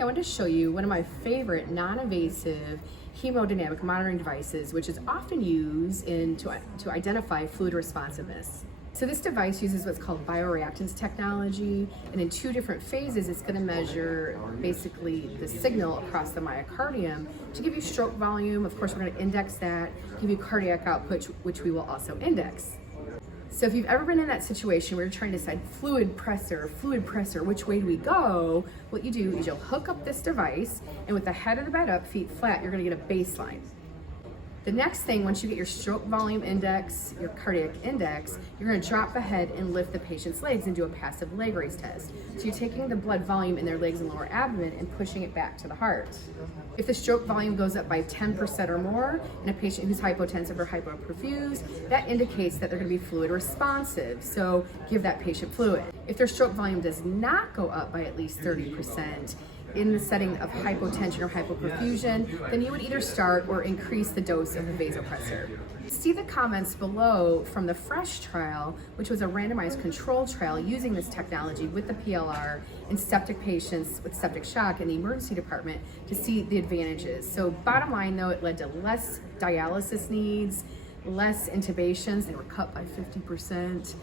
Today I wanted to show you one of my favorite non-invasive hemodynamic monitoring devices, which is often used to identify fluid responsiveness. So this device uses what's called bioreactance technology, and in two different phases it's going to measure basically the signal across the myocardium to give you stroke volume. Of course, we're going to index that, give you cardiac output, which we will also index. So if you've ever been in that situation where you're trying to decide fluid pressure, which way do we go? What you do is you'll hook up this device, and with the head of the bed up, feet flat, you're gonna get a baseline. The next thing, once you get your stroke volume index, your cardiac index, you're gonna drop the head and lift the patient's legs and do a passive leg raise test. So you're taking the blood volume in their legs and lower abdomen and pushing it back to the heart. If the stroke volume goes up by 10% or more in a patient who's hypotensive or hypoperfused, that indicates that they're gonna be fluid responsive, so give that patient fluid. If their stroke volume does not go up by at least 30%, in the setting of hypotension or hypoperfusion, then you would either start or increase the dose of the vasopressor. See the comments below from the FRESH trial, which was a randomized control trial using this technology with the PLR in septic patients with septic shock in the emergency department, to see the advantages. So bottom line though, it led to less dialysis needs, less intubations, they were cut by 50%,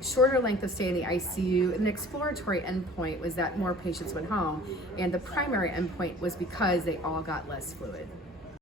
shorter length of stay in the ICU, and the exploratory endpoint was that more patients went home, and the primary endpoint was because they all got less fluid.